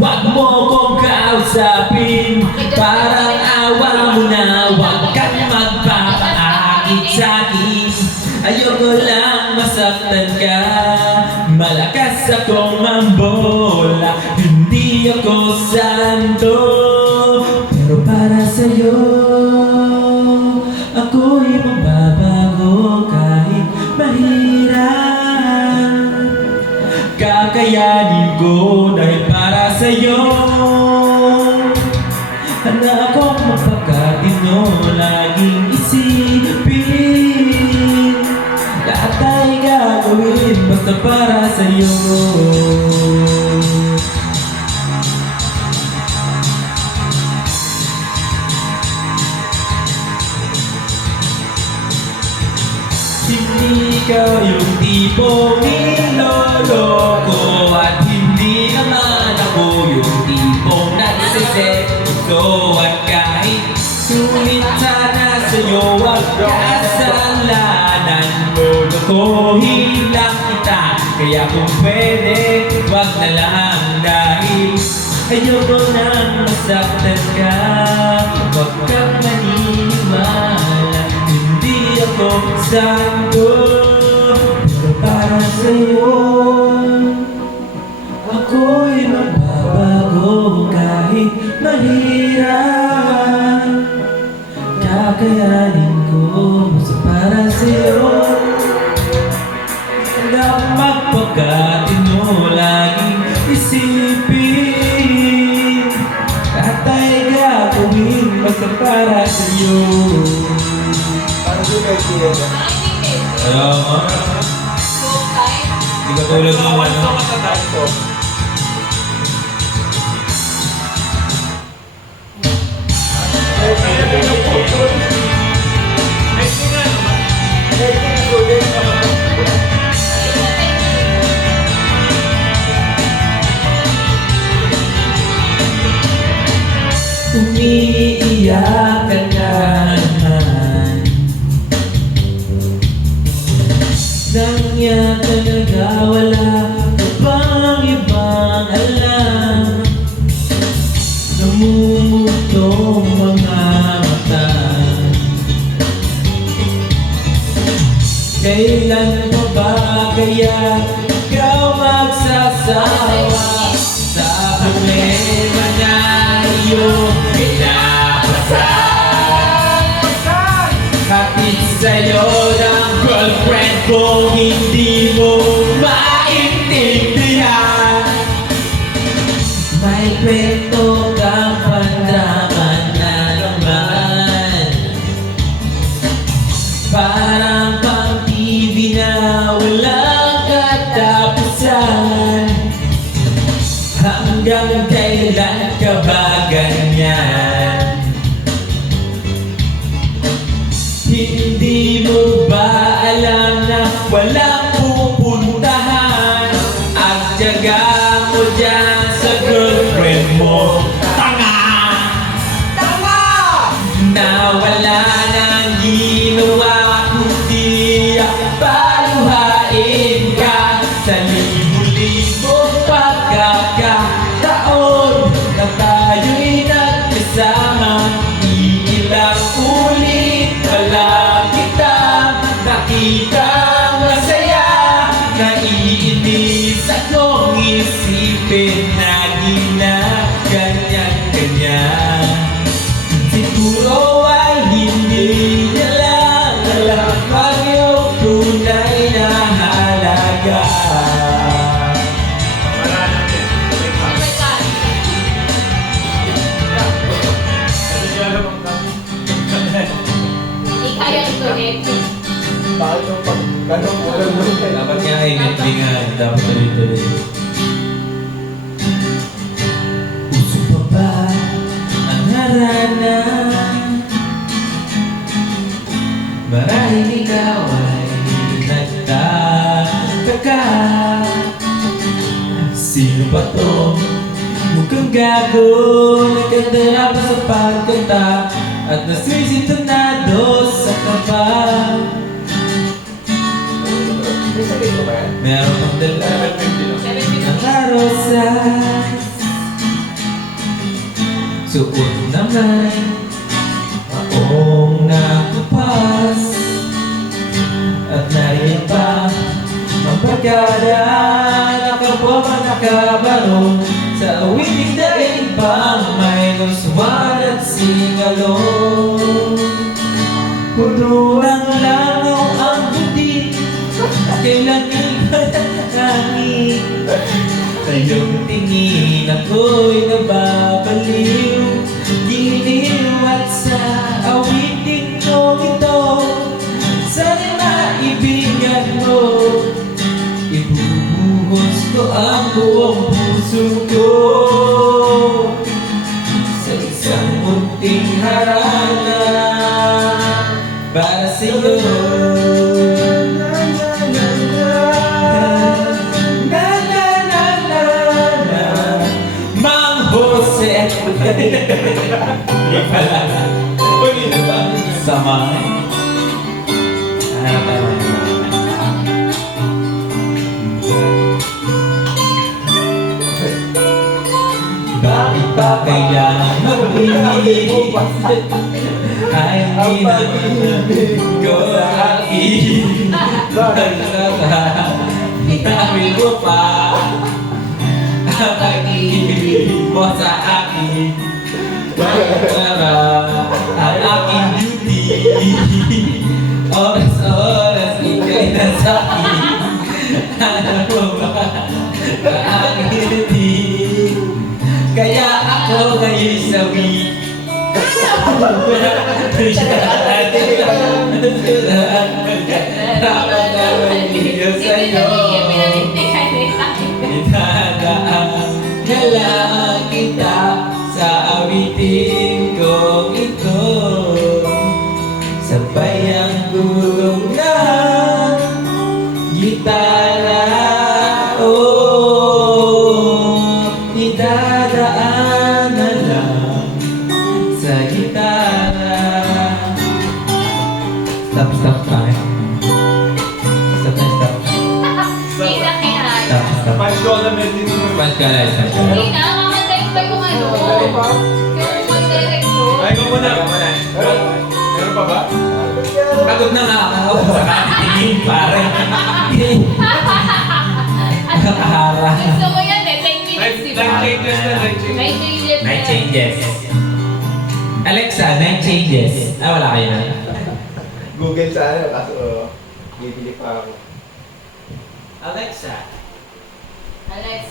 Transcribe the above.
Huwag mo kong kausapin, parang awa mo na. Huwag kang magpapaakit sa'kin, ayoko lang masaktan ka. Malakas akong mambola, hindi ako santo, pero para sa'yo ako'y magbabago kahit mahirap. Kakayanin ko dahil para sa'yo. Handa akong magpakatino, laging isipin lahat ay gagawin basta para sa'yo. Hindi ikaw yung tipong niloloko, at hindi naman ako yung tipong nagsiseto. At kahit sulit sana sa'yo ang kasalanan mo, lokohin lang kita. Kaya kung pwede, wag na lang, dahil ayoko nang masaktan ka. Wag kang maniniwala, hindi ako santo, pero para sa'yo ako'y magbabago kahit mahirap. Kakayanin ko basta para sa'yo. Handa akong magpakatino, laging isipin lahat ay gagawin basta para sa'yo. Alam mo? Hindi ka tulad ng ano. Umiiyak ka na naman, nangya talaga, wala ka bang ibang alam? Namumutong mga mata, kailan pa ba kaya ikaw magsasawa sa problema na iyong pinapasan? Hatid sa'yo ng girlfriend ko, hindi mo maintindihan. May kwento kang pandrama na naman, parang pang TV na walang katapusan. Hanggang kailan ka ba ganyan? Hindi mo ba alam na walang pupuntahan? Ang tiyaga mo dyan sa girlfriend mo, tanga! Tanga! Na wala nang ginawa kundi paluhain ka sa libo-libong pagkakataon na tayo'y nagkasama. Iilang ulit wala kitang nakitang masaya. Naiinis akong isipin na ginaganyan-ganyan. Siguro ay hindi niya lang alam ang iyong tunay na halaga. Kaya ito eh. Dapat nga ay hindi nga, dapat tuloy-tuloy. Puso pa ba ang harana? Marahil ikaw ay nagtataka. Sino ba to? Mukhang gago, nagkandala pa sa pagkanta at nasisintonado sa kaba. Meron pang dala ng karosas, Suot naman akong nakupas at nariyan pa ang pagkada. Nakabwa man nakabarong sa awiting daig pang may luswan at singalong. Puno ng langaw ang buti, kailan ipanangin. Sa iyong tingin ako'y nababaliw, giliw at sa awiting ko ito. Sana maibigan mo, ibubuhos ko ang buong puso ko sa isang munting harana para sa'yo. Hindi pala. Hindi ba? Sama. Hanap tayo ng bakit ba kailangan mag-ibig? Ay hindi naman ko aking Hinabi mo pa ang pag-ibig mo sa akin. Para ang aking duty, oras-oras ika'y nasa akin. Ano mo ba ang aking duty? Kaya ako ngayon sawi. Itadaan na lang kita sa awitin kong ito. Sabay ang gulong ng gitara. Idadaan na lang sa gitara. Stop tayo. Stop. Hindi na kinaya. Stop. Punch ko na medyo naman. Punch ka na. Hindi na, mamatay pa yung ano. Yung mga director. Ay, ko muna. Meron pa ba? Pagod na nga ako sa kanitingin, pare. Nakahara. Gusto mo yan eh, 10 minutes, di ba? Night changes na, night changes. Night changes na. Night changes. Alexa, night changes. Ah, wala kayo na. Google sa ano, kaso bibili pa ako. Alexa. Alex.